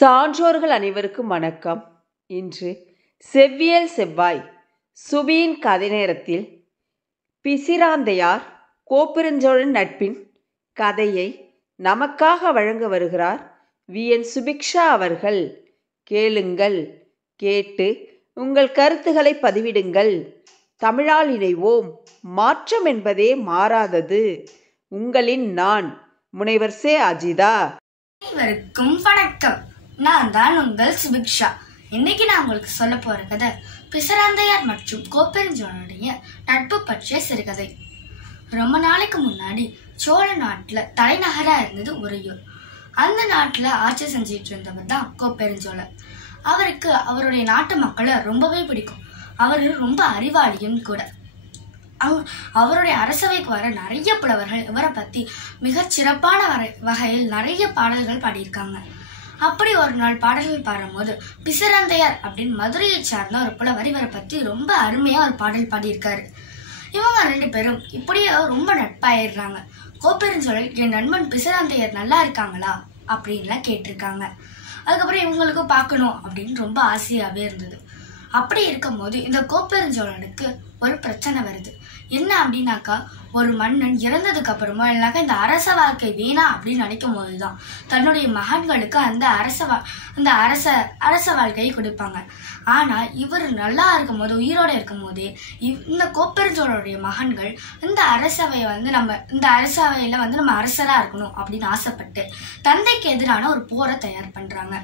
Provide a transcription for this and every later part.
சான்றோர்கள் அனைவருக்கும் வணக்கம். இன்று செவ்வியல் செவ்வாய் சுபியின் கதை நேரத்தில் பிசிராந்தையார் கோப்பெருஞ்சோழன் நட்பின் கதையை நமக்காக வழங்க வருகிறார் விஎன் சுபிக்ஷா அவர்கள். கேளுங்கள், கேட்டு உங்கள் கருத்துக்களை பதிவிடுங்கள். தமிழால் இணைவோம், மாற்றம் என்பதே மாறாதது. உங்களின் நான் முனைவர் சே அஜிதா. அனைவருக்கும் வணக்கம். நான் தான் உங்கள் சுபிக்ஷா. இன்னைக்கு நான் உங்களுக்கு சொல்ல போற கதை பிசிராந்தையார் மற்றும் கோப்பெருஞ்சோழனுடைய நட்பு பற்றிய சிறுகதை. ரொம்ப நாளைக்கு முன்னாடி சோழ நாட்டுல தலைநகரா இருந்தது உறையூர். அந்த நாட்டுல ஆட்சி செஞ்சிட்டு இருந்தவர் தான் கோப்பெருஞ்சோழர். அவருக்கு அவருடைய நாட்டு மக்களை ரொம்பவே பிடிக்கும். அவரு ரொம்ப அறிவாளியும் கூட. அவருடைய அரசவைக்கு வர நிறைய புலவர்கள் இவரை பத்தி மிகச் சிறப்பான வகையில் நிறைய பாடல்கள் பாடியிருக்காங்க. அப்படி ஒரு நாள் பாடல்கள் பாடும்போது பிசிராந்தையார் அப்படின்னு மதுரையை சார்ந்த ஒரு புலவர் இவரை பத்தி ரொம்ப அருமையா ஒரு பாடல் பாடியிருக்காரு. இவங்க ரெண்டு பேரும் இப்படியே ரொம்ப நட்பாயிடுறாங்க. கோப்பெருஞ்சோழர் என் நண்பன் பிசிராந்தையார் நல்லா இருக்காங்களா அப்படின்லாம் கேட்டிருக்காங்க. அதுக்கப்புறம் இவங்களுக்கும் பார்க்கணும் அப்படின்னு ரொம்ப ஆசையாவே இருந்தது. அப்படி இருக்கும் போது இந்த கோப்பெருஞ்சோழனுக்கு ஒரு பிரச்சனை வருது. என்ன அப்படின்னாக்கா, ஒரு மன்னன் இறந்ததுக்கு அப்புறமா இல்லைனாக்கா இந்த அரச வாழ்க்கை வேணாம் அப்படின்னு நினைக்கும் போதுதான் தன்னுடைய மகன்களுக்கு அந்த அரச வாழ்க்கையை கொடுப்பாங்க. ஆனா இவர் நல்லா இருக்கும் போது, உயிரோட இருக்கும் போதே இந்த கோப்பெருஞ்சோழனுடைய மகன்கள் இந்த அரசவையில நம்ம அரசரா இருக்கணும் அப்படின்னு ஆசைப்பட்டு தந்தைக்கு எதிரான ஒரு போரை தயார் பண்றாங்க.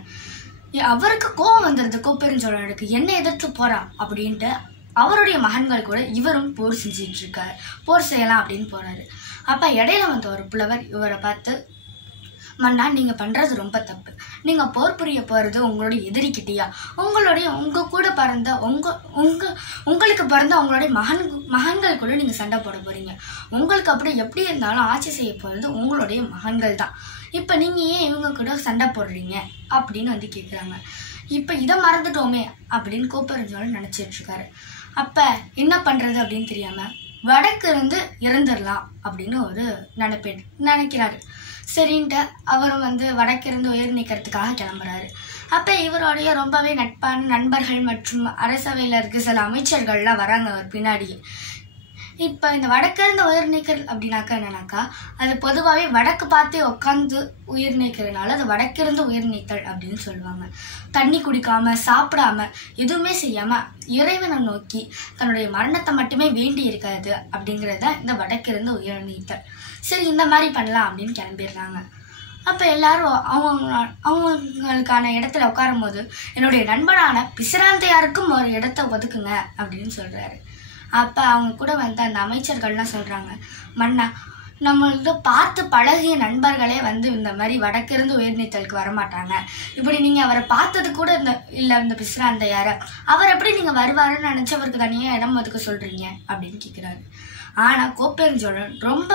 அவருக்கு கோபம் வந்துருது. கோப்பெருஞ்சோழனுக்கு என்ன எதிர்த்து போறா அப்படின்ட்டு அவருடைய மகன்கள் கூட இவரும் போர் செஞ்சிட்டு இருக்காரு. போர் செய்யலாம் அப்படின்னு போறாரு. அப்ப இடையில வந்த ஒரு புலவர் இவரை பார்த்து, மன்னா, நீங்க பண்றது ரொம்ப தப்பு. நீங்க போர் புரிய போறது உங்களுடைய எதிரிக்கிட்டியா, உங்க கூட பிறந்த உங்களுக்கு பிறந்த உங்களுடைய மகன்கள் கூட நீங்க சண்டை போட போறீங்க. உங்களுக்கு அப்படி எப்படி இருந்தாலும் ஆட்சி செய்ய போறது உங்களுடைய மகன்கள் தான். இப்ப நீங்க ஏன் இவங்க கூட சண்டை போடுறீங்க அப்படின்னு கேக்குறாங்க. இப்ப இதை மறந்துட்டோமே அப்படின்னு கோப்பெருஞ்சோழன் நினைச்சிட்டு இருக்காரு. அப்ப என்ன பண்றது அப்படின்னு தெரியாம வடக்கு இருந்து இறந்துடலாம் அப்படின்னு ஒரு நினைக்கிறாரு. சரின்ட்டு அவரும் வடக்கிருந்து உயிர் நீக்கிறதுக்காக கிளம்புறாரு. அப்ப இவருடைய ரொம்பவே நட்பான நண்பர்கள் மற்றும் அரசவையில இருக்க சில அமைச்சர்கள்லாம் வராங்க அவர் பின்னாடியே. இப்ப இந்த வடக்கிருந்து உயிர் நீக்கல் அப்படின்னாக்கா என்னன்னாக்கா, அது பொதுவாகவே வடக்கு பார்த்தே உட்காந்து உயிர் நீக்கிறதுனால அது வடக்கிருந்து உயிர் நீத்தல் அப்படின்னு சொல்லுவாங்க. தண்ணி குடிக்காம சாப்பிடாம எதுவுமே செய்யாம இறைவனை நோக்கி தன்னுடைய மரணத்தை மட்டுமே வேண்டி இருக்காது அப்படிங்கிறத இந்த வடக்கிருந்து உயிர் நீத்தல். சரி, இந்த மாதிரி பண்ணலாம் அப்படின்னு கிளம்பிடுறாங்க. அப்ப எல்லாரும் அவங்களுக்கான இடத்துல உட்காரும் போது, என்னுடைய நண்பனான பிசிராந்தையாருக்கும் ஒரு இடத்த ஒதுக்குங்க அப்படின்னு சொல்றாரு. அப்ப அவங்க கூட அந்த அமைச்சர்கள்லாம் சொல்றாங்க, மன்னா, நம்மள பார்த்து பழகிய நண்பர்களே இந்த மாதிரி வடக்கிருந்து உயிர்நீத்தலுக்கு வரமாட்டாங்க. இப்படி நீங்க அவரை பார்த்தது கூட இந்த பிசிராந்தையார, அவர் எப்படி நீங்க வருவாருன்னு நினைச்சவருக்கு தனியா இடம் ஒதுக்க சொல்றீங்க அப்படின்னு கேட்கிறாரு. ஆனா கோப்பெருஞ்சோழன் ரொம்ப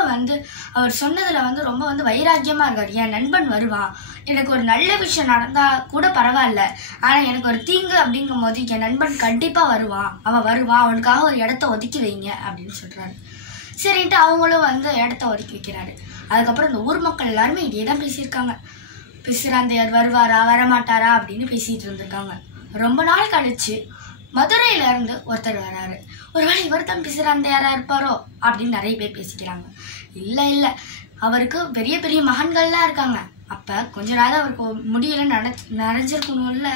அவர் சொன்னதுல ரொம்ப வைராக்கியமா இருக்காரு. என் நண்பன் வருவான், எனக்கு ஒரு நல்ல விஷயம் நடந்தா கூட பரவாயில்ல, ஆனா எனக்கு ஒரு தீங்கு அப்படிங்கும் போது என் நண்பன் கண்டிப்பா வருவான், அவனுக்காக ஒரு இடத்த ஒதுக்கி வைங்க அப்படின்னு சொல்றாரு. சரின்ட்டு அவங்களும் இடத்த ஒதுக்கி வைக்கிறாரு. அதுக்கப்புறம் இந்த ஊர் மக்கள் எல்லாருமே இதேதான் பேசியிருக்காங்க. பிசிராந்தையார் வருவாரா வரமாட்டாரா அப்படின்னு பேசிட்டு இருந்திருக்காங்க. ரொம்ப நாள் கழிச்சு மதுரையில இருந்து ஒருத்தர் வராரு. ஒருவேளை இவர் தான் பிசிராந்தையாரா இருப்பாரோ அப்படின்னு நிறைய பேர் பேசிக்கிறாங்க. இல்ல, அவருக்கு பெரிய பெரிய மகன்கள்லாம் இருக்காங்க. அப்ப கொஞ்ச நாள் அவருக்கு முடியல நிறைஞ்சிருக்கணும்ல,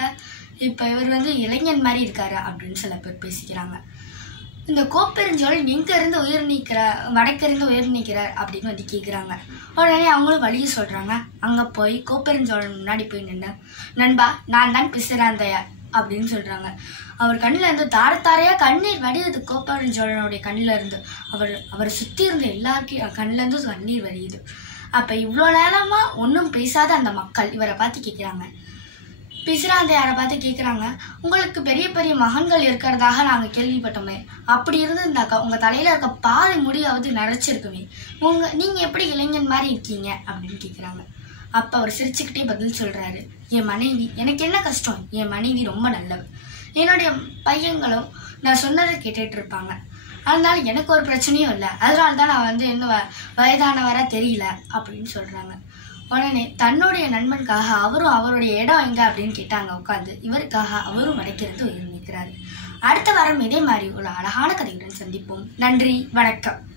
இப்ப இவர் இளைஞன் மாதிரி இருக்காரு அப்படின்னு சில பேர் பேசிக்கிறாங்க. இந்த கோப்பெருஞ்சோழன் எங்க இருந்து வடக்கிருந்து உயிர் நீக்கிறார் அப்படின்னு கேக்குறாங்க. உடனே அவங்களும் வழியை சொல்றாங்க. அங்க போய் கோப்பெருஞ்சோழன் முன்னாடி போய் நின்று, நண்பா, நான் தான் பிசிராந்தையார் அப்படின்னு சொல்றாங்க. அவர் கண்ணுல இருந்து தாரத்தாரையா கண்ணீர் வடியுது. கோப்பெருஞ்சோழனுடைய கண்ணுல இருந்து அவரை சுத்தி இருந்த எல்லாருக்கும் கண்ணுல இருந்து கண்ணீர் வடியுது. அப்ப இவ்வளவு நேரமா ஒன்னும் பேசாத அந்த மக்கள் இவரை பார்த்து கேக்குறாங்க. பிசிராந்தையாரை பார்த்து கேக்குறாங்க, உங்களுக்கு பெரிய பெரிய மகன்கள் இருக்கிறதாக நாங்க கேள்விப்பட்டோமே, அப்படி இருந்திருந்தாக்கா உங்க தலையில இருக்க பாதி முடியாவது நிறைச்சிருக்குமே, நீங்க எப்படி இளைஞன் மாதிரி இருக்கீங்க அப்படின்னு கேக்குறாங்க. அப்ப அவர் சிரிச்சுக்கிட்டே பதில் சொல்றாரு, என் மனைவி, எனக்கு என்ன கஷ்டம், என் மனைவி ரொம்ப நல்லவர், என்னுடைய பையங்களும் நான் சொன்னதை கேட்டுட்டு இருப்பாங்க, அதனால எனக்கு ஒரு பிரச்சனையும் இல்லை, அதனாலதான் நான் இன்னும் வயதானவரா தெரியல அப்படின்னு சொல்றாங்க. உடனே தன்னுடைய நண்பனுக்காக அவரும் அவருடைய இடம் எங்க அப்படின்னு கேட்டாங்க உட்காந்து. இவருக்காக அவரும் வடக்கிருந்து உயிர் நிற்கிறாரு. அடுத்த வாரம் இதே மாதிரி ஒரு அழகான கதையுடன் சந்திப்போம். நன்றி, வணக்கம்.